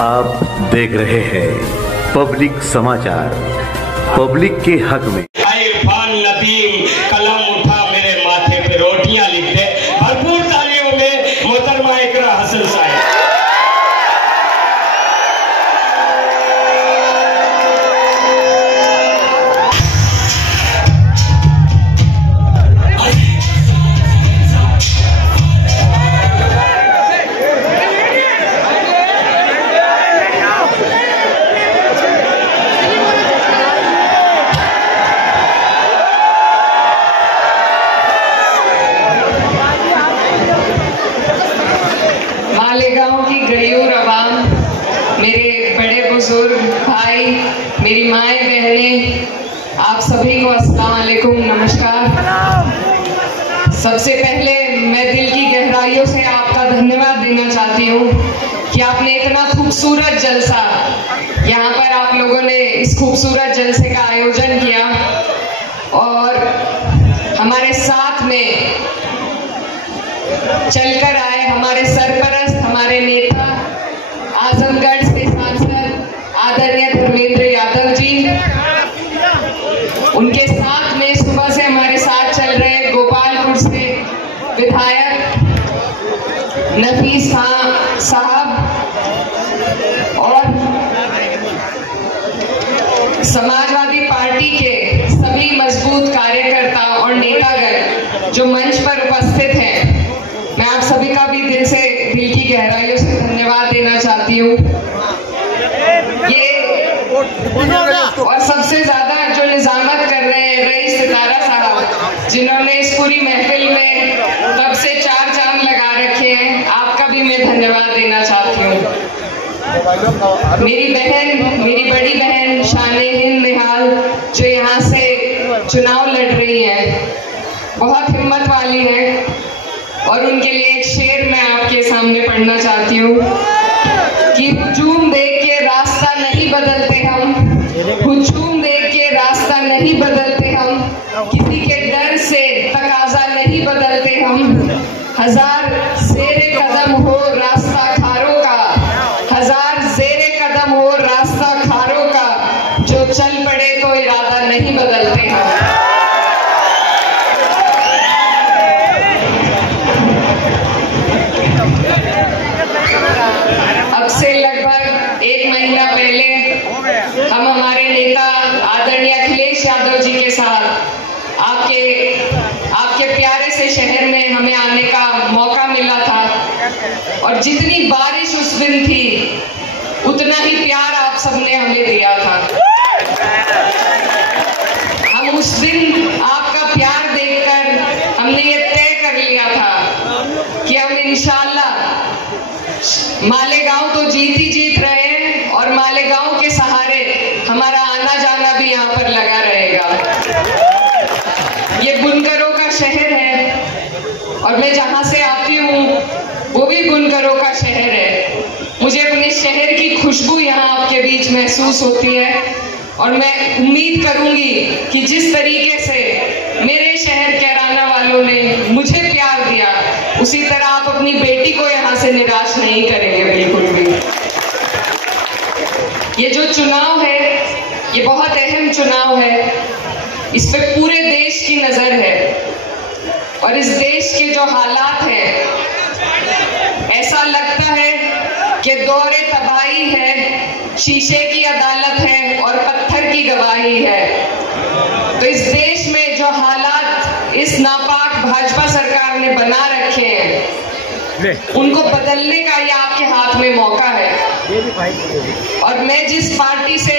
आप देख रहे हैं पब्लिक समाचार, पब्लिक के हक में। इरफान नदीम कलम उठा मेरे माथे पे रोटियां लिख दे। भरपूर तालियों में मोहतरमा इकरा हसन साहब। मालेगांव की गरीब आवाम, मेरे बड़े बुजुर्ग भाई, मेरी माएँ बहनें, आप सभी को अस्सलाम वालेकुम, नमस्कार। सबसे पहले मैं दिल की गहराइयों से आपका धन्यवाद देना चाहती हूँ कि आपने इतना खूबसूरत जलसा, यहाँ पर आप लोगों ने इस खूबसूरत जलसे का आयोजन किया और हमारे साथ में चलकर आए हमारे सरपरस्त, हमारे नेता, आजमगढ़ से सांसद आदरणीय धर्मेंद्र यादव जी, उनके साथ में सुबह से हमारे साथ चल रहे गोपालपुर से विधायक नफीस खान साहब और समाजवादी पार्टी के सभी मजबूत कार्यकर्ता और नेतागण जो मंच पर उपस्थित हैं, मैं आप सभी का भी दिल की गहराइयों से धन्यवाद देना चाहती हूँ। ये और सबसे ज्यादा जो निजामत कर रहे हैं रईस सितारा साहब, जिन्होंने इस पूरी महफिल में तब से 4 चांद लगा रखे हैं, आपका भी मैं धन्यवाद देना चाहती हूँ। मेरी बहन, मेरी बड़ी बहन शाने हिंद निहाल, जो यहाँ से चुनाव लड़ रही है, बहुत हिम्मत वाली है और उनके लिए एक शेर मैं आपके सामने पढ़ना चाहती हूँ कि हुजूम देख के रास्ता नहीं बदलते हम, हुजूम देख के रास्ता नहीं बदलते हम, किसी के डर से तकाजा नहीं बदलते हम, हजार ज़ेरे कदम हो रास्ता खारों का, हजार ज़ेरे कदम हो रास्ता खारों का, जो चल पड़े तो इरादा नहीं बदलते हम। अब से लगभग 1 महीना पहले हम हमारे नेता आदरणीय अखिलेश यादव जी के साथ आपके प्यारे से शहर में हमें आने का मौका मिला था और जितनी बारिश उस दिन थी उतना ही प्यार आप सबने हमें दिया था। हम उस दिन आपका प्यार देखकर हमने ये तय कर लिया था कि हम इंशाअल्लाह मालेगांव तो जीत ही जीत रहे हैं और मालेगांव के सहारे हमारा आना जाना भी यहाँ पर लगा रहेगा। ये बुनकरों का शहर है और मैं जहाँ से आती हूँ वो भी बुनकरों का शहर है। मुझे अपने शहर की खुशबू यहाँ आपके बीच महसूस होती है और मैं उम्मीद करूंगी कि जिस तरीके से मेरे शहर कैराना वालों ने मुझे प्यार दिया, उसी तरह आप अपनी बेटी को यहाँ से निराश नहीं करेंगे बिल्कुल भी। ये जो चुनाव है ये बहुत अहम चुनाव है, इस पे पूरे देश की नजर है और इस देश के जो हालात हैं, ऐसा लगता है कि दौरे तबाही है, शीशे की अदालत है और पत्थर की गवाही है। तो इस देश में जो हालात इस नापाक भाजपा सरकार ने बना रखे हैं, उनको बदलने का ये आपके हाथ में मौका है। और मैं जिस पार्टी से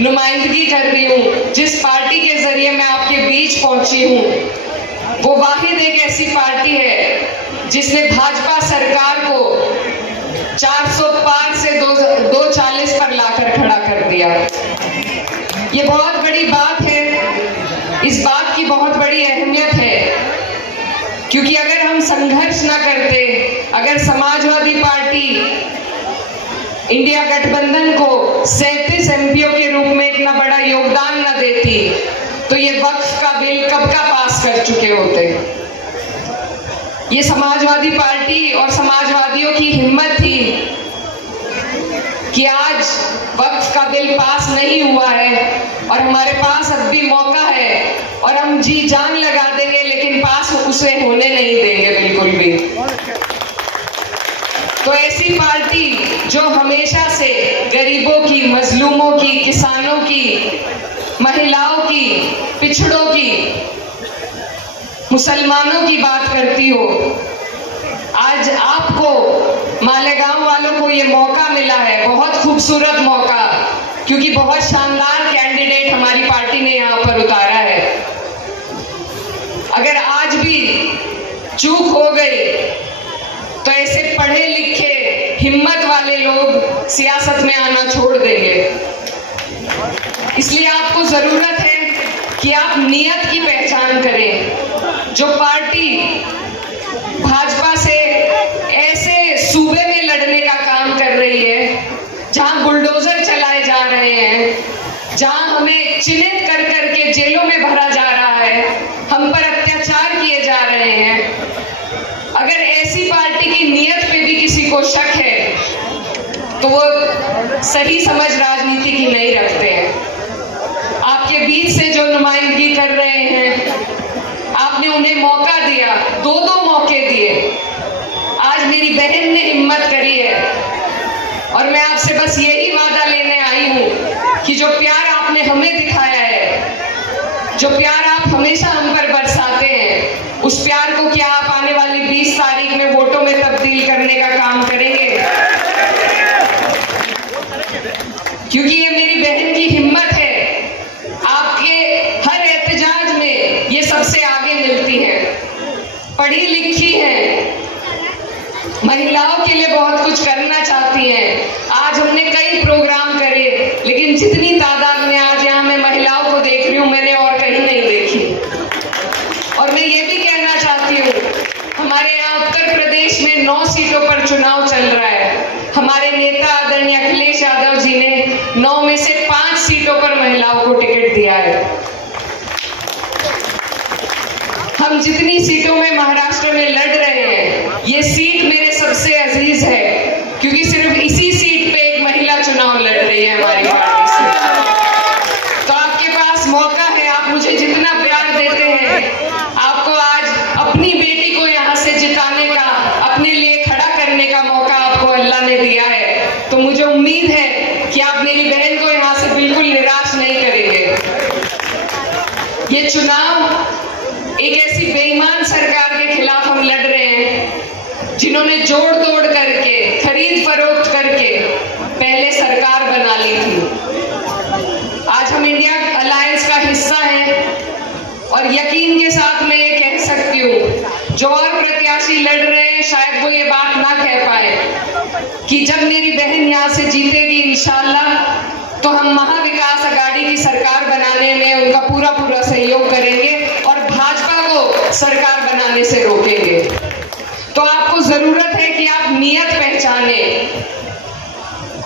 नुमाइंदगी कर रही हूँ, जिस पार्टी के जरिए मैं आपके बीच पहुंची हूँ, वो वाहिद एक ऐसी पार्टी है जिसने भाजपा सरकार को 400 पार से 240 पर लाकर खड़ा कर दिया। ये बहुत बड़ी बात है, इस बात की बहुत बड़ी अहमियत है, क्योंकि अगर हम संघर्ष ना करते, अगर समाजवादी पार्टी इंडिया गठबंधन को 37 एमपीओ के रूप में इतना बड़ा योगदान न देती, तो ये वक्फ का बिल कब का पास कर चुके होते। ये समाजवादी पार्टी और समाजवादियों की हिम्मत थी कि आज वक्फ का बिल पास नहीं हुआ है और हमारे पास अब भी मौका है और हम जी जान लगा देंगे, लेकिन पास उसे होने नहीं देंगे बिल्कुल भी। तो ऐसी पार्टी जो हमेशा से गरीबों की, मजलूमों की, किसानों की, महिलाओं की, पिछड़ों की, मुसलमानों की बात करती हो, आज आपको मालेगांव वालों को ये मौका मिला है, बहुत खूबसूरत मौका, क्योंकि बहुत शानदार कैंडिडेट हमारी पार्टी ने यहाँ पर उतारा है। अगर आज भी चूक हो गई तो ऐसे पढ़े लिखे हिम्मत वाले लोग सियासत में आना छोड़ देंगे। इसलिए आपको जरूरत है कि आप नियत की पहचान करें। जो पार्टी भाजपा से ऐसे सूबे में लड़ने का काम कर रही है, जहां बुलडोजर चलाए जा रहे हैं, जहां हमें चिन्हित कर करके जेलों में भरा जा रहा है, हम पर अत्याचार किए जा रहे हैं, अगर ऐसी पार्टी की नियत पे भी किसी को शक है तो वो सही समझ राजनीति की नहीं रखते हैं। आपके बीच से जो नुमाइंदगी कर रहे हैं, आपने उन्हें मौका दिया, दो मौके दिए। आज मेरी बहन ने हिम्मत करी है और मैं आपसे बस यही वादा लेने आई हूं कि जो प्यार आपने हमें दिखाया है, जो प्यार आप हमेशा हम पर बरसाते हैं, उस प्यार को क्या आप आने वाली 20 तारीख में वोटों में तब्दील करने का काम करेंगे? क्योंकि ये मेरी बहन की हिम्मत है। आपके हर एहतजाज में ये सबसे आगे मिलती है, पढ़ी लिखी है, महिलाओं के लिए बहुत कुछ करना चाहती हैं। आज हमने कई प्रोग्राम करे, लेकिन जितनी तादाद में आज यहाँ मैं महिलाओं को देख रही हूँ, मैंने और कहीं नहीं देखी। और मैं ये भी कहना चाहती हूँ, हमारे यहाँ उत्तर प्रदेश में 9 सीटों पर चुनाव चल रहा है। हमारे नेता आदरणीय अखिलेश यादव जी ने 9 में से 5 सीटों पर महिलाओं को टिकट दिया है। हम जितनी सीटों में महाराष्ट्र में लड़ रहे हैं, ये सीट मेरे सबसे अजीज है, क्योंकि सिर्फ इसी सीट पे एक महिला चुनाव लड़ रही है हमारी पार्टी से। तो आपके पास मौका है, आप मुझे जितना प्यार देते हैं, आपको आज अपनी बेटी को यहाँ से जिताने का, अपने लिए खड़ा करने का मौका आपको अल्लाह ने दिया है। तो मुझे उम्मीद है कि आप मेरी बहन को यहाँ से बिल्कुल निराश नहीं करेंगे। ये चुनाव एक ऐसी बेईमान सरकार के खिलाफ हम लड़ रहे हैं, जिन्होंने जोड़ तोड़ करके, खरीद फरोख्त करके पहले सरकार बना ली थी। आज हम इंडिया अलायंस का हिस्सा हैं और यकीन के साथ मैं ये कह सकती हूँ, जो और प्रत्याशी लड़ रहे हैं शायद वो ये बात ना कह पाए कि जब मेरी बहन यहाँ से जीतेगी इंशाअल्लाह, तो हम महाविकास अघाड़ी की सरकार बनाने में उनका पूरा पूरा सहयोग करेंगे और भाजपा को सरकार बनाने से रोकेंगे। तो आपको जरूरत है कि आप नियत पहचाने।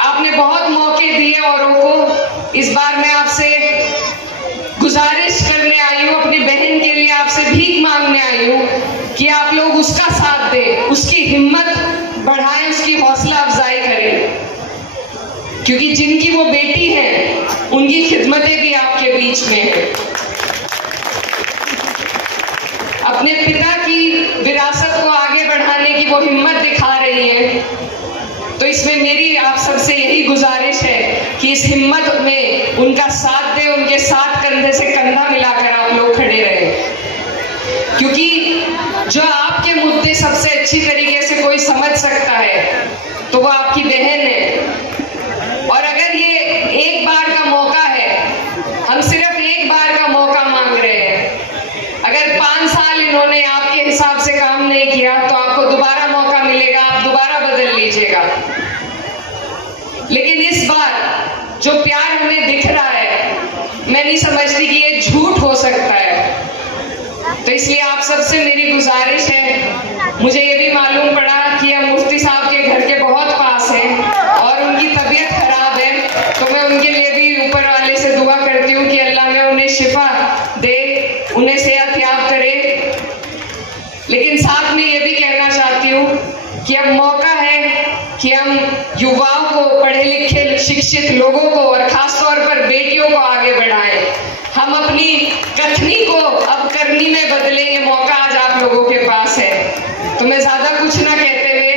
आपने बहुत मौके दिए औरों को, इस बार मैं आपसे गुजारिश करने आई हूँ, अपनी बहन के लिए आपसे भीख मांगने आई हूँ कि आप लोग उसका साथ दें, उसकी हिम्मत बढ़ाएं, उसकी हौसला अफजाई करें, क्योंकि जिनकी वो बेटी है उनकी खिदमतें भी आपके बीच में है। अपने पिता की विरासत को आगे बढ़ाने की वो हिम्मत दिखा रही है। तो इसमें मेरी आप सबसे यही गुजारिश है कि इस हिम्मत में उनका साथ दें, उनके साथ कंधे से कंधा मिलाकर आप लोग खड़े रहें, क्योंकि जो आपके मुद्दे सबसे अच्छी तरीके से कोई समझ सकता है तो वो आपकी बहन है। और अगर ये एक बार का मौका है, हम सिर्फ एक बार का मौका मांग रहे हैं। अगर 5 साल इन्होंने आपके हिसाब से काम नहीं किया तो आपको दोबारा मौका मिलेगा, आप दोबारा बदल लीजिएगा। लेकिन इस बार जो प्यार हमें दिख रहा है, मैं नहीं समझती कि ये झूठ हो सकता है। तो इसलिए आप सबसे मेरी गुजारिश है, मुझे ये भी मालूम पड़ा कि हम मुफ्ती साहब के घर के बहुत पास हैं और उनकी तबीयत खराब है, तो मैं उनके लिए भी ऊपर वाले से दुआ करती हूँ कि अल्लाह ने उन्हें शिफा दे, उन्हें सेहतयाब करे। लेकिन साथ में ये भी कहना चाहती हूँ कि अब मौका है कि हम युवाओं को, पढ़े लिखे शिक्षित लोगों को और खासतौर पर बेटियों को आगे बढ़ाएं। हम अपनी कथनी को अब करनी में बदलें। ये मौका आज आप लोगों के पास है। तो मैं ज्यादा कुछ ना कहते हुए,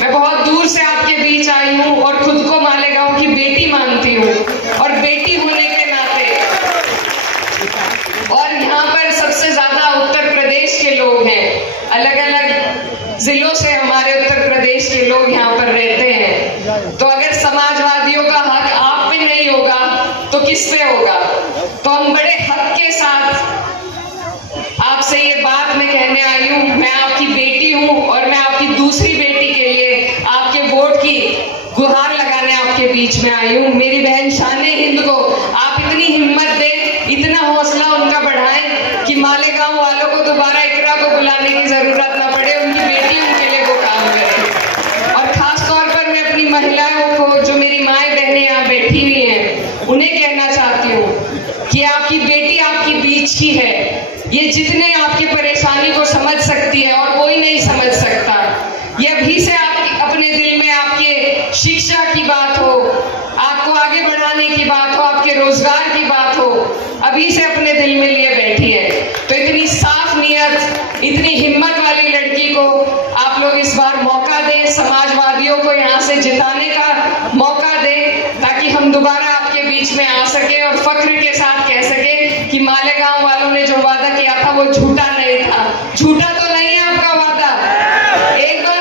मैं बहुत दूर से आपके बीच आई हूँ और खुद को मालेगांव की बेटी मानती हूँ, और बेटी होने के नाते, और यहाँ पर सबसे ज्यादा उत्तर प्रदेश के लोग हैं, अलग अलग जिलों से हमारे उत्तर प्रदेश के लोग यहाँ पर रहते हैं। तो अगर समाजवादियों का हक आप पे नहीं होगा तो किस पे होगा? तो हम बड़े हक के साथ आपसे ये बात मैं कहने आई हूँ। मैं आपकी बेटी हूँ और मैं आपकी दूसरी बेटी के लिए आपके वोट की गुहार लगाने आपके बीच में आई हूँ। मेरी बहन शाने हिंद को आप इतनी हिम्मत दें, इतना हौसला उनका बढ़ाएं कि मालेगांव वालों को दोबारा इकरा को बुलाने की जरूरत ना पड़े, उनकी बेटी उनके लिए वो काम करे। और खास तौर पर मैं अपनी महिलाओं को, जो मेरी माएँ बहनें यहाँ बैठी हुई हैं, उन्हें कहना चाहती हूँ कि आपकी बेटी आपकी बीच की है। ये जितने आपकी परेशानी को समझ सकती है और कोई नहीं समझ सकता। ये अभी से आपकी अपने दिल में आपके शिक्षा की बात हो, आपको आगे बढ़ाने की बात हो, आपके रोजगार की बात हो, अभी से अपने दिल में लिए बैठी है। तो इतनी साफ नियत, इतनी हिम्मत वाली लड़की को आप लोग इस बार मौका दें, समाजवादियों को यहाँ से जिताने का मौका दें, ताकि हम दोबारा आपके बीच में आ सके और फख्र के साथ कह सके कि मालेगांव वालों ने जो वादा किया था वो झूठा नहीं था। झूठा तो नहीं है आपका वादा। एक बार